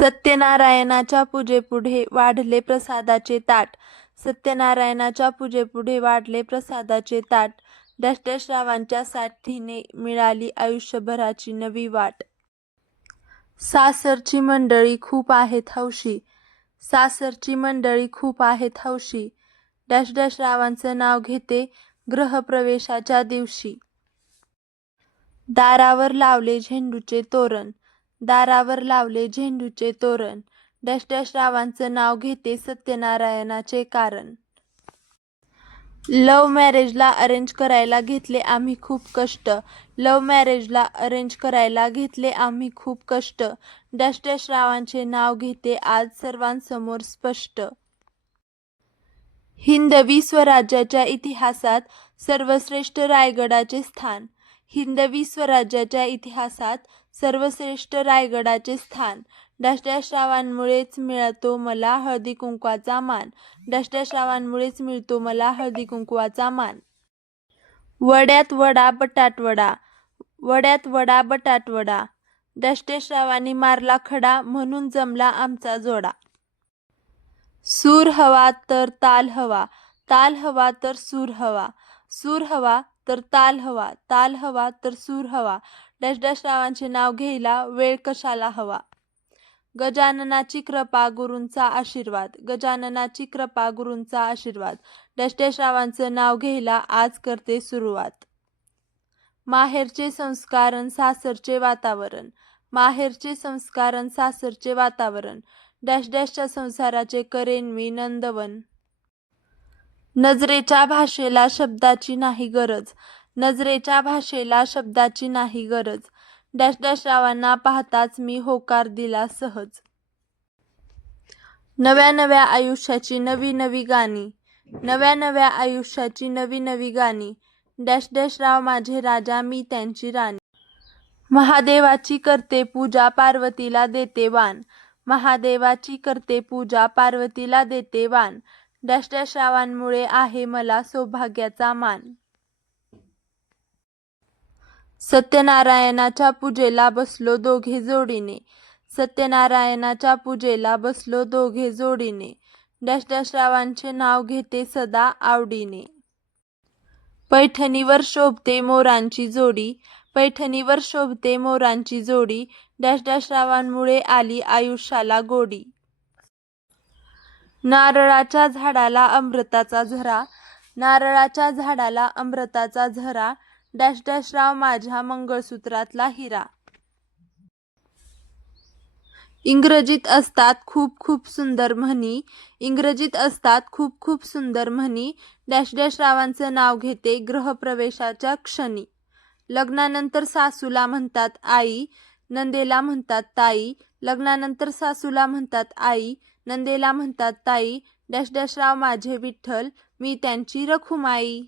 सत्यनारायणाच्या पूजेपुढे वाढले प्रसादाचे ताट. सत्यनारायणाच्या पूजेपुढे वाढले प्रसादाचे ताट. दशदशरावांच्या साथीने मिळाली आयुष्यभराची नवी वाट. सासरची मंडळी खूप आहेत हौशी. सासरची मंडळी खूप आहेत हौशी. दशदशरावांचं नाव घेते गृहप्रवेशाच्या दिवशी. दारावर लावले झेंडूचे तोरण. दारावर लावले झेंडूचे तोरण. दशदशरावांचं नाव घेते सत्यनारायणाचे कारण. लव्ह मॅरेजला अरेंज करायला घेतले आम्ही खूप कष्ट. लव्ह मॅरेजला अरेंज करायला घेतले आम्ही खूप कष्ट. दशदशरावांचे नाव घेते आज सर्वांसमोर स्पष्ट. हिंदवी स्वराज्याच्या इतिहासात सर्वश्रेष्ठ रायगडाचे स्थान. हिंदवी स्वराज्याच्या इतिहासात सर्वश्रेष्ठ रायगडाचे स्थान. दशदशरावांमुळेच मिळतो मला हळदी कुंकवाचा मान. दशदशरावांमुळेच मिळतो मला हळदी कुंकवाचा मान. वड्यात वडा बटाटवडा. वड्यात वडा बटाटवडा. दशदशरावांनी मारला खडा म्हणून जमला आमचा जोडा. सूर हवा तर ताल हवा. ताल हवा तर सूर हवा. सूर हवा तर ताल हवा. ताल हवा तर सूर हवा. दशदशरावांचे नाव घ्यायला वेळ कशाला हवा. गजाननाची कृपा गुरूंचा आशीर्वाद. गजाननाची कृपा गुरूंचा आशीर्वाद. दशदशरावांचं नाव घ्यायला आज करते सुरुवात. माहेरचे संस्कारण सासरचे वातावरण. माहेरचे संस्कारण सासरचे वातावरण. डॅशच्या संसाराचे करेन मी नंदवन. नजरेच्या भाषेला शब्दाची नाही गरज. नजरेच्या भाषेला शब्दाची नाही गरज. दशदशरावांना पाहताच मी होकार दिला सहज. नव्या नव्या आयुष्याची नवी नवी गाणी. नव्या नव्या आयुष्याची नवी नवी गाणी. दशदशराव माझे राजा मी त्यांची राणी. महादेवाची करते पूजा पार्वतीला देते वाण. महादेवाची करते पूजा पार्वतीला देते वाण. दशदशरावांमुळे आहे मला सौभाग्याचा मान. सत्यनारायणाच्या पूजेला बसलो दोघे जोडीने. सत्यनारायणाच्या पूजेला बसलो दोघे जोडीने. दशदशरावांचे नाव घेते सदा आवडीने. पैठणीवर शोभते मोरांची जोडी. पैठणीवर शोभते मोरांची जोडी. दशदशरावांमुळे आली आयुष्याला गोडी. नारळाच्या झाडाला अमृताचा झरा. नारळाच्या झाडाला अमृताचा झरा. दशदशराव माझ्या मंगळसूत्रातला हिरा. इंग्रजीत असतात खूप खूप सुंदर म्हणी. इंग्रजीत असतात खूप खूप सुंदर म्हणी. दशदशरावांचं नाव घेते गृहप्रवेशाच्या क्षणी. लग्नानंतर सासूला म्हणतात आई. नंदेला म्हणतात ताई. लग्नानंतर सासूला म्हणतात आई. नंदेला म्हणतात ताई. दशदशराव माझे विठ्ठल मी त्यांची रखुमाई.